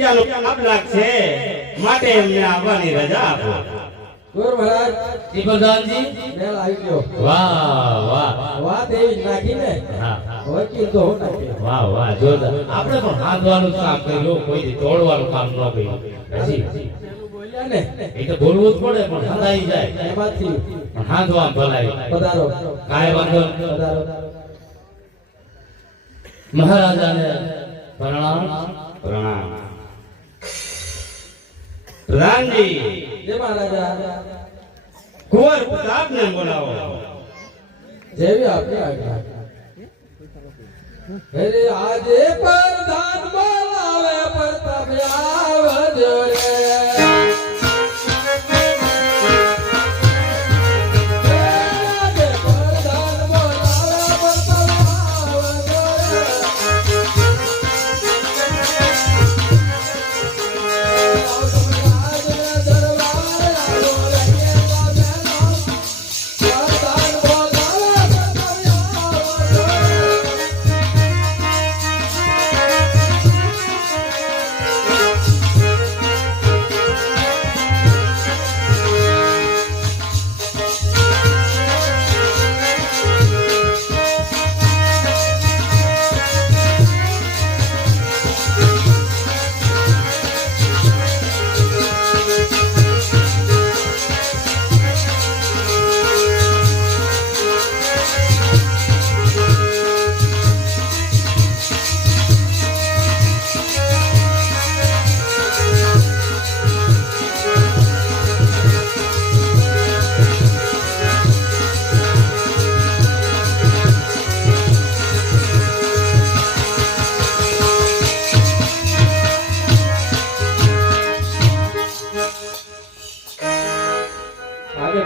વિદ્યાનો અબલાક છે માટે એમને આવવાની રજા આપો. ગુરુ મહારાજ જી પ્રધાનજી મેલ આવી ગયો. વાહ વાહ વાત એવી નાખીને હા વકીલ તો હું નાખી. વાહ વાહ જોરદાર. આપણે પણ હાંધવાનું કામ કર્યું, કોઈ તોડવાનું કામ ન કર્યું. હજી બોલ્યા ને એ તો બોલવું જ પડે પણ હંધાઈ જાય એમાંથી પણ હાંધવા ભલાય. પધારો કાંઈ વાંધો નહીં. પધારો. મહારાજાને પ્રણામ. પ્રણામ. પ્રધાનજી જય મહારાજા. કુંવર પ્રતાપને બોલાવો. જેવી આપની આજ્ઞા. અરે આજે પ્રધાન બોલાવે પ્રતાપ આવજો રે. આજે પ્રધાન બોલાવે પ્રતાપ આવજો રે.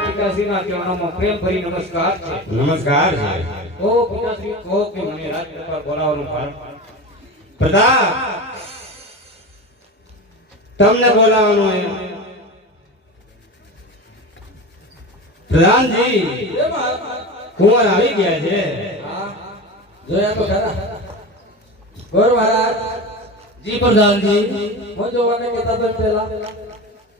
પિતાશ્રીના ચરણોમાં પ્રેમ ભરી નમસ્કાર છે. નમસ્કાર છે. ઓ પિતાશ્રી કહો કે મને રાજદરબાર બોલાવવાનું કારણ. પ્રતાપ તમને બોલાવવાનું એમ. પ્રધાનજી જય મહારાજ. કુંવર આવી ગયા છે. હા જોયા તો ખરા. ગુરુ મહારાજ જી પ્રધાનજી હું જોવાને કહેતા તો પહેલા.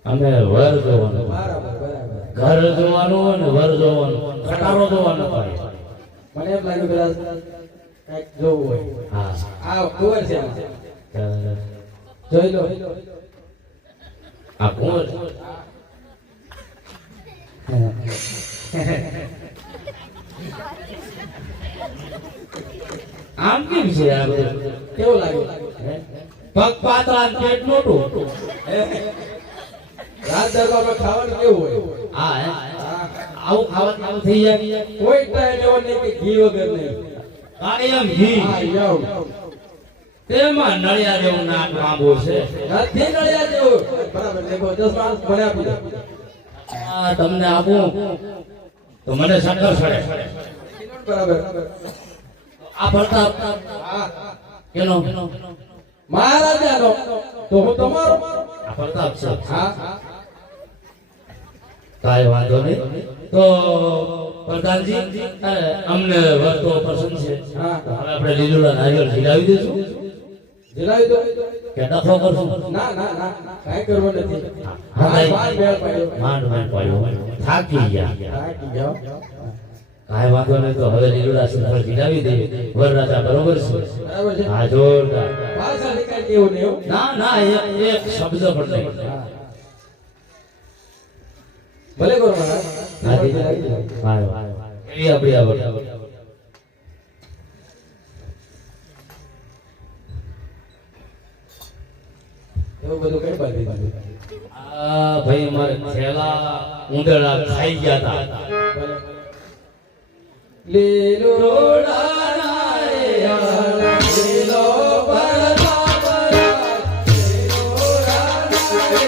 અમે વર જોવાનું, બરાબર બરાબર. ઘર જોવાનું અને વર જોવાનું, ખટારો જોવાનો થાય. મને એમ લાગ્યું પેલા કંઈક જોવું હોય. હા આ કુંવર છે આમાં. જોઈ લો. આ કુંવર આમ કેમ છે આ બધું? કેવું લાગ્યું? પગ પાતળા ને પેટ મોટું. રાત દરબારમાં ખાવાનું કેવું હોય? હા હે? આવું ખાવાનું આવું થઈ જાય. કોઈ ટાઈમ એવો નહીં કે ઘી વગર નહીં. કાળિયમ ઘી હા એવું. તેમાં નળિયા જેવું નાક લાંબુ છે. નથી નળિયા જેવું. બરાબર દેખો 10 માણસ મને આપી દે. આ તમને આપું તો મને શક્કર ચડે. બરાબર. આ પ્રતાપ હા કેનો? મહારાજાનો તો હું તમારો. આ પ્રતાપ છે. હા કાંઈ વાંધો નહીં. તો પ્રધાનજી અમને વર્તો પસંદ છે. હા હવે આપણે લીલુડા નારિયેળ ખીલાવી દઈશું જલાવી દો. કે ડખો કરશું? ના ના ના કાંઈ કરવું નથી. હા, હા બાર બેળ પાડ્યો. માંડ માંડ પાડ્યું. થાકી ગયા. થાકી ગયો. કાંઈ વાંધો નહીં. તો હવે લીલુડા શ્રીફળ ખીલાવી દઈએ. વરરાજા બરોબર છે? બરાબર છે. હા જોરદાર. ભાષા નીકળી કેવું ને એવું. ના ના એક શબ્દ પણ નહીં. ભલે કરો મહારાજ. એવી આપણી આવડ. એવું બધું કઈ બાજુ? આ ભાઈ મારે થેલા ઉંદરડા ખાઈ ગયા હતા. લીલો રોડાના રે લીલો પરતાપ લીલો રોડાના રે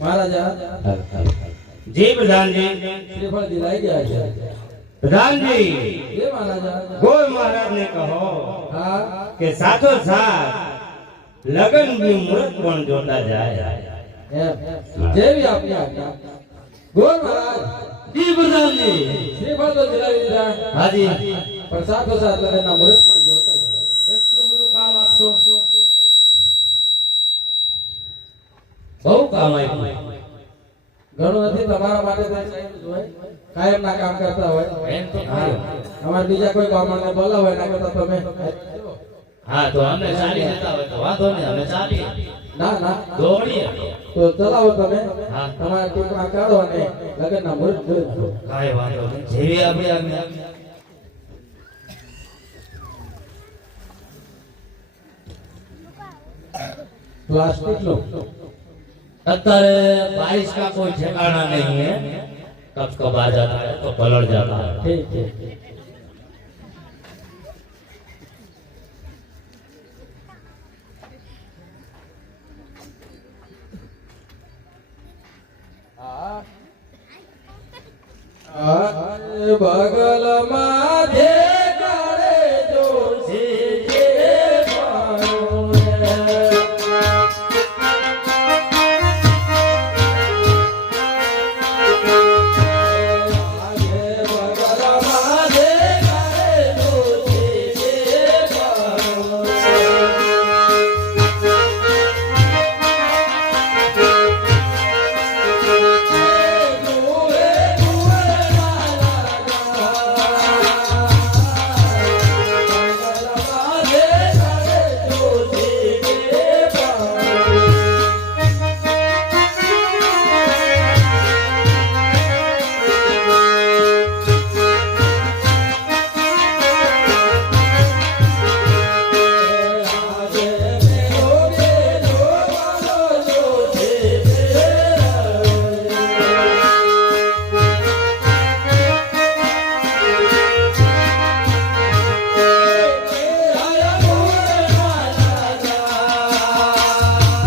મહારાજા જી પ્રધાનજી શ્રીફળ દિલાઈ ગયા છે પ્રધાનજી જે મહારાજા ગોળ મહારાજ ને કહો હા કે સાથો સાથ લગન નું મુહૂર્ત પણ જોતા જાય એમ જેવી આપની આજ્ઞા ગોળ મહારાજ જી પ્રધાનજી શ્રીફળ તો દિલાઈ દીધા હાજી પણ સાથો સાથ લગ્નના મુહૂર્ત પણ જોતા જાય. એટલું બધું કામ આપશો બહુ કામ આપ્યું ઘણું નથી તમારા માટે તો સાહેબ જ હોય કાયમ ના કામ કરતા હોય એમ તો હા ખરું. અમારે બીજા કોઈ બામણને બોલાવો એના કરતા તમે હા તો અમે ચાલી જતા હોય તો વાંધો નહીં અમે ચાલીએ ના ના દોડીએ તો ચલાવો તમે હા. તમારા ટીપણા કાઢો અને લગ્નના મુહૂર્ત જોઈ નાખો. કાંઈ વાંધો નહીં જેવી આપણી આજ્ઞા પ્લાસ્ટિક નો અત્યારે बारिश का कोई ठिकाना नहीं है कब कब आ जाता है तो पलट जाता है ઠીક ઠીક બગલ માં